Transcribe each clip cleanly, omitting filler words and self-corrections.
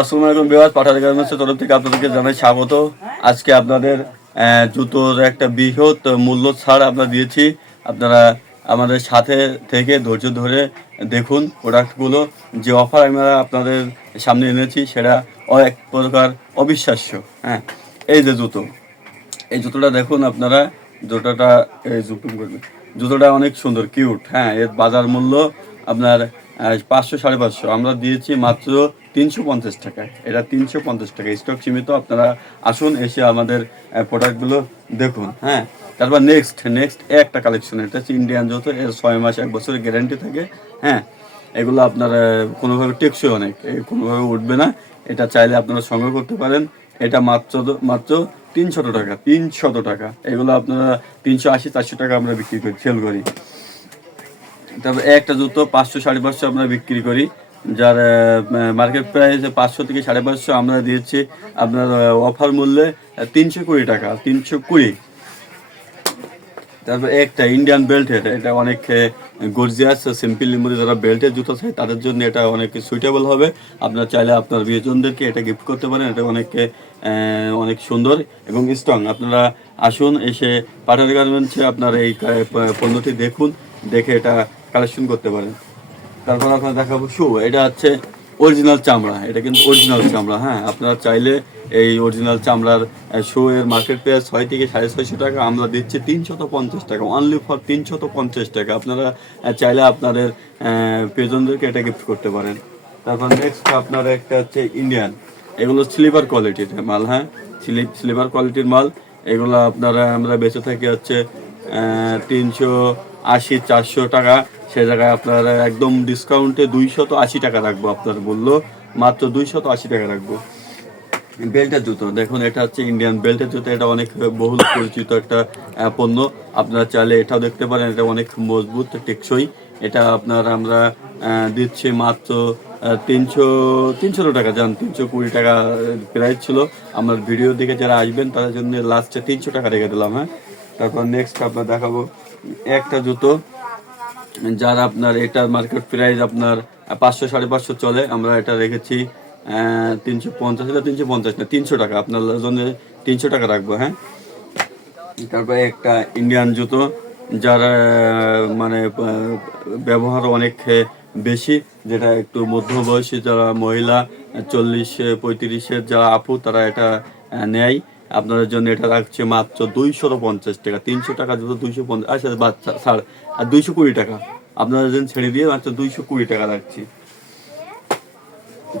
আসসালামু আলাইকুম ভিউয়ার্স, পাঠান গার্মেন্টসের তরফ থেকে আপনাদেরকে জানাই স্বাগত। আজকে আপনাদের জুতোর একটা বৃহৎ মূল্য ছাড় আমরা দিয়েছি। আপনারা আমাদের সাথে থেকে ধৈর্য ধরে দেখুন প্রোডাক্টগুলো। যে অফার আমরা আপনাদের সামনে এনেছি সেটা এক প্রকার অবিশ্বাস্য। হ্যাঁ, এই যে জুতো, এই জুতোটা দেখুন আপনারা। জুতোটা জুতোটা অনেক সুন্দর, কিউট। হ্যাঁ, এর বাজার মূল্য আপনার 500 550, আমরা দিয়েছি মাত্র 350 টাকায়। এটা 350 টাকা, স্টক সীমিত। আপনারা আসুন, এসে আমাদের প্রোডাক্টগুলো দেখুন। হ্যাঁ, তারপর নেক্সট একটা কালেকশন, এটা হচ্ছে ইন্ডিয়ান জুতো। এর 6 মাস 1 বছরের গ্যারান্টি থাকে। হ্যাঁ, এগুলো আপনার কোনোভাবে টেকসই অনেক, কোনোভাবে উঠবে না। এটা চাইলে আপনারা সংগ্রহ করতে পারেন। এটা মাত্র 300 টাকা, 300 টাকা। এগুলো আপনারা 380 400 টাকা আমরা বিক্রি করি, সেল করি। তারপর একটা জুতো 500 550 আমরা বিক্রি করি, যার মার্কেট প্রাইস 500 থেকে 550, আমরা দিয়েছি আপনার অফার মূল্যে 320 টাকা, 320। তারপর একটা ইন্ডিয়ান বেল্টের, এটা অনেক গর্জিয়াস সিম্পলি মধ্যে যারা বেল্টের জুতো চাই তাদের জন্য এটা অনেক সুইটেবল হবে। আপনারা চাইলে আপনার প্রিয়জনদেরকে এটা গিফট করতে পারেন। এটা অনেক সুন্দর এবং স্ট্রং। আপনারা আসুন, এসে পাঠান গার্মেন্টসে আপনার এই পণ্যটি দেখুন, দেখে এটা কালেকশন করতে পারেন। তারপর আপনার দেখাবো শু। এটা হচ্ছে অরিজিনাল চামড়া, এটা কিন্তু অরিজিনাল চামড়া। হ্যাঁ, আপনারা চাইলে এই অরিজিনাল চামড়ার শু এর মার্কেট প্রাইস 6 থেকে 650 টাকা, আমরা দিচ্ছি 350 টাকা, অনলি ফর 350 টাকা। আপনারা চাইলে আপনাদের প্রিয়জনদেরকে এটা গিফট করতে পারেন। তারপর নেক্সট আপনার একটা হচ্ছে ইন্ডিয়ান, এগুলো স্লিপার কোয়ালিটির মাল। হ্যাঁ, স্লিপার কোয়ালিটির মাল। এগুলো আপনারা আমরা বেঁচে থাকি হচ্ছে 380 400 টাকা। সে জায়গায় আপনারা একদম ডিসকাউন্টে 280 টাকা রাখবো। আপনার বললো মাত্র 280 টাকা রাখবো। বেল্টের জুতো দেখুন, এটা হচ্ছে ইন্ডিয়ান বেল্টের জুতো। এটা অনেক বহুল পরিচিত একটা পণ্য। আপনারা চাইলে এটাও দেখতে পারেন। এটা অনেক মজবুত, টেকসই। এটা আপনার আমরা দিচ্ছি মাত্র 300 টাকা। যান, 320 টাকা প্রাইস ছিল। আমার ভিডিও দেখে যারা আসবেন তাদের জন্য লাস্টে 300 টাকা রেখে দিলাম। হ্যাঁ, তারপর নেক্সট আপনার দেখাবো একটা জুতো, যার আপনার এটার মার্কেট প্রাইস আপনার 500 550 চলে, আমরা এটা রেখেছি 350। এটা 350 না, 300 টাকা। আপনার জন্য 300 টাকা রাখবো। হ্যাঁ, তারপরে একটা ইন্ডিয়ান জুতো, যারা মানে ব্যবহার অনেক বেশি, যেটা একটু মধ্যবয়সী যারা মহিলা 40 35-এর যারা আপু, তারা এটা নেয়। আপনাদের জন্য এটা রাখছে মাত্র 250 টাকা। 300 টাকা জুতো 250, আচ্ছা বাচ্চা ছাড়, আর 220 টাকা আপনাদের জন্য ছেড়ে দিয়ে মাত্র 220 টাকা রাখছি।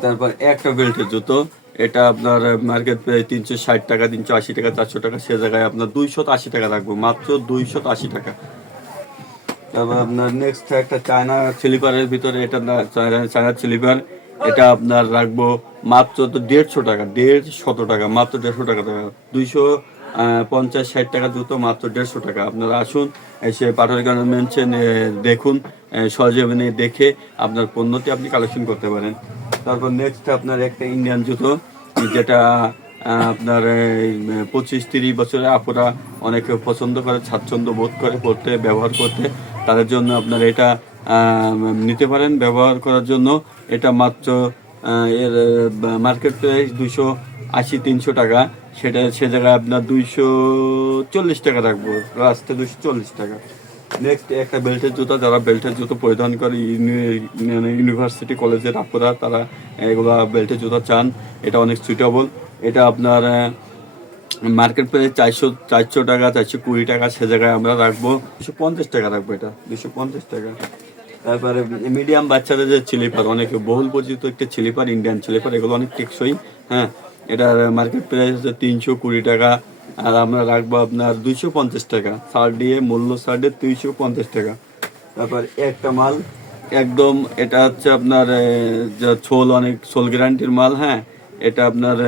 তারপর একটা বেল্টের জুতো, এটা আপনার মার্কেট প্রাইস 360 টাকা, 380 টাকা, 400 টাকা। সে জায়গায় আপনার 280 টাকা রাখবো, মাত্র 280 টাকা। তারপর আপনার নেক্সট একটা চায়না স্লিপারের ভিতরে, এটা চায়না স্লিপার। এটা আপনার রাখবো মাত্র 150 টাকা, 150 টাকা, মাত্র 150 টাকা। 250 60 টাকা জুতো, মাত্র 150 টাকা। আপনারা আসুন, এসে পাঠান গার্মেন্টসে দেখুন, সরজমিনে দেখে আপনার পণ্যটি আপনি কালেকশন করতে পারেন। তারপর নেক্সট আপনার একটা ইন্ডিয়ান জুতো, যেটা আপনার 25-30 বছরের আপুরা অনেকে পছন্দ করে, স্বাচ্ছন্দ্য বোধ করে পড়তে, ব্যবহার করতে। তাদের জন্য আপনার এটা নিতে পারেন ব্যবহার করার জন্য। এটা মাত্র এর মার্কেট প্রাইস 280 300 টাকা। সে জায়গায় আপনার 240 টাকা রাখবো, লাস্টে 240 টাকা। নেক্সট একটা বেল্টের জুতো, যারা বেল্টের জুতো পরিধান করে ইউনিভার্সিটি কলেজের আপুরা, তারা এগুলা বেল্টের জুতো চান। এটা অনেক সুইটেবল। এটা আপনার মার্কেট প্রাইস 400 টাকা, 420 টাকা। সে জায়গায় আমরা রাখবো 250 টাকা রাখবো, এটা 250 টাকা। তারপরে মিডিয়াম বাচ্চাদের যে স্লিপার, অনেকে বহুল পরিচিত একটা স্লিপার, ইন্ডিয়ান স্লিপার। এগুলো অনেক টেকসই। হ্যাঁ, এটার মার্কেট প্রাইস হচ্ছে 320 টাকা, আর আমরা রাখবো আপনার 250 টাকা। ছাড় দিয়ে, মূল্য ছাড় দিয়ে 250 টাকা। তারপর একটা মাল একদম, এটা হচ্ছে আপনার অনেক সোল গ্যারান্টির মাল। হ্যাঁ, এটা আপনার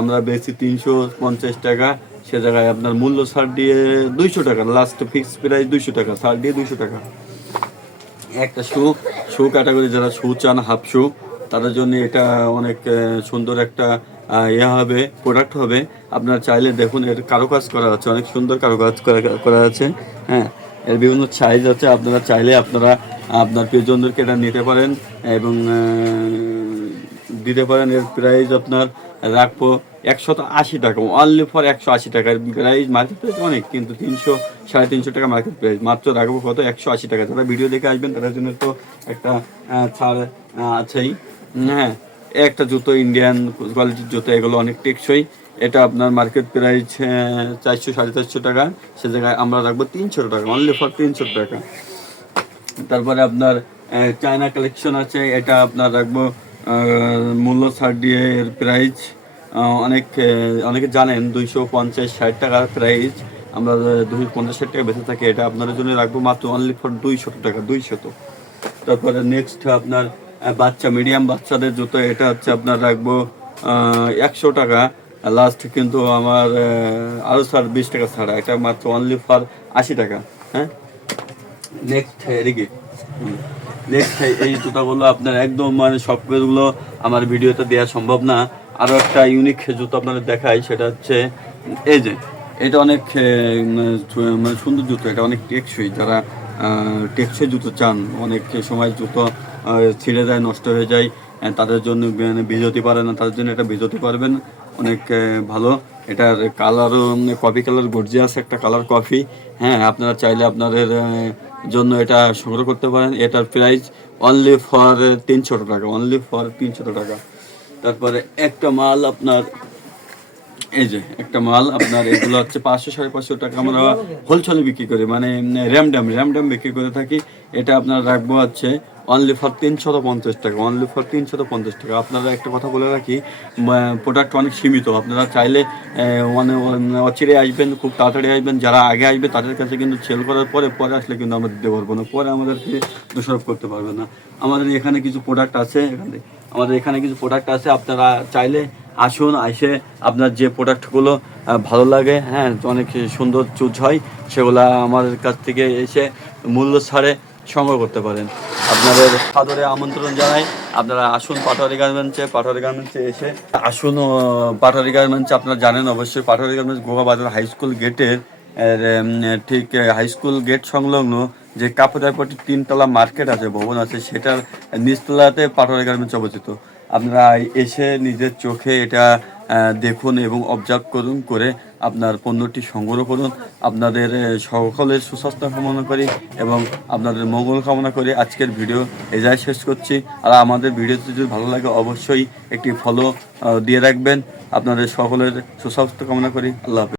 আমরা বেশি 350 টাকা। সে জায়গায় আপনার মূল্য ছাড় দিয়ে 200 টাকা, লাস্ট ফিক্স প্রাইস 200 টাকা, ছাড় দিয়ে 200 টাকা। একটা শু ক্যাটাগরি, যারা শু চান, হাফ শু, তাদের জন্য এটা অনেক সুন্দর একটা হবে, প্রোডাক্ট হবে। আপনারা চাইলে দেখুন, এর কারুকাজ করা আছে, অনেক সুন্দর কারুকাজ করা আছে। হ্যাঁ, এর বিভিন্ন সাইজ আছে। আপনারা চাইলে আপনারা আপনার প্রিয়জনদেরকে এটা নিতে পারেন এবং দিতে পারেন। এর প্রাইস আপনার রাখবো 180 টাকা, অনলি ফর 180 টাকা। প্রাইস মার্কেট প্রাইস অনেক, কিন্তু 300 350 টাকা মার্কেট প্রাইস, মাত্র রাখবো কত 180 টাকা। যারা ভিডিও দেখে আসবেন তাদের জন্য তো একটা ছাড় আছেই। হ্যাঁ, একটা জুতো ইন্ডিয়ান কোয়ালিটির জুতো, এগুলো অনেক টেকসই। এটা আপনার মার্কেট প্রাইস 400 450 টাকা, সে জায়গায় আমরা রাখবো 300 টাকা, অনলি ফর 300 টাকা। তারপরে আপনার চায়না কালেকশন আছে, এটা আপনার রাখবো মূল্য ছাড় দিয়ে। এর প্রাইস অনেকে জানেন 250-60 টাকা প্রাইস, আমরা 250-60 টাকা বেঁচে থাকি। এটা আপনাদের জন্য রাখবো মাত্র অনলি ফর 200 টাকা, 200। তারপরে নেক্সট আপনার বাচ্চা মিডিয়াম বাচ্চাদের জুতো, এটা হচ্ছে আপনার রাখবো 100 টাকা লাস্ট, কিন্তু আমার আরও ছাড় 20 টাকা ছাড়া, এটা মাত্র অনলি ফর 80 টাকা। হ্যাঁ, নেক্সট এদিকে নেক্সট এই জুতাগুলো আপনার একদম মানে সবগুলো আমার ভিডিওতে দেওয়া সম্ভব না। আরও একটা ইউনিক জুতো আপনাদের দেখাই, সেটা হচ্ছে এই যে, এটা অনেক মানে সুন্দর জুতো, এটা অনেক টেকসই। যারা টেকসই জুতো চান, অনেক সময় জুতো ছিঁড়ে যায়, নষ্ট হয়ে যায়, তাদের জন্য ভিজোতে পারে না, তাদের জন্য এটা ভিজোতে পারবেন, অনেক ভালো। এটার কালারও কফি কালার, গর্জিয়াস একটা কালার কফি। হ্যাঁ, আপনারা চাইলে আপনাদের জন্য এটা সংগ্রহ করতে পারেন। এটার প্রাইস অনলি ফর 300 টাকা, অনলি ফর 300 টাকা। তারপরে একটা মাল আপনার এই যে, একটা মাল আপনার এগুলো হচ্ছে 500-550 টাকা আমরা হোলসেলে বিক্রি করি, মানে র্যামডাম বিক্রি করে থাকি। এটা আপনার রাখবো হচ্ছে অনলি ফর 350 টাকা, অনলি ফর 350 টাকা। আপনারা একটা কথা বলে রাখি, প্রোডাক্ট অনেক সীমিত, আপনারা চাইলে অচিরে আসবেন, খুব তাড়াতাড়ি আসবেন। যারা আগে আসবে তাদের কাছে কিন্তু সেল করার পরে আসলে কিন্তু আমরা দিতে পারবো না, পরে আমাদেরকে দোষারোপ করতে পারবে না। আমাদের এখানে কিছু প্রোডাক্ট আছে, আপনারা চাইলে আসুন, এসে আপনার যে প্রোডাক্টগুলো ভালো লাগে, হ্যাঁ অনেক সুন্দর চুজ হয়, সেগুলো আমাদের কাছ থেকে এসে মূল্য ছাড়ে সংগ্রহ করতে পারেন। আপনাদের সাদরে আমন্ত্রণ জানাই, আপনারা আসুন পাটোয়ারি গার্মেন্টসে এসে আসুন। পাটোয়ারি গার্মেন্টস আপনারা জানেন অবশ্যই, পাটোয়ারি গার্মেন্টস গোগাবাজার হাই স্কুল গেটের ঠিক হাই স্কুল গেট সংলগ্ন যে কাপড়ারপট্টি 3তলা মার্কেট আছে, ভবন আছে, সেটার নিচতলাতে পাটোয়ারি গার্মেন্টস অবস্থিত। আপনারা এসে নিজের চোখে এটা দেখুন এবং অবজার্ভ করে আপনার পণ্যটি সংগ্রহ করুন। আপনাদের সকলের সুস্বাস্থ্য কামনা করি এবং আপনাদের মঙ্গল কামনা করে আজকের ভিডিও এই জায়গায় শেষ করছি। আর আমাদের ভিডিওটি যদি ভালো লাগে অবশ্যই একটি ফলো দিয়ে রাখবেন। আপনাদের সকলের সুস্বাস্থ্য কামনা করি। আল্লাহ হাফেজ।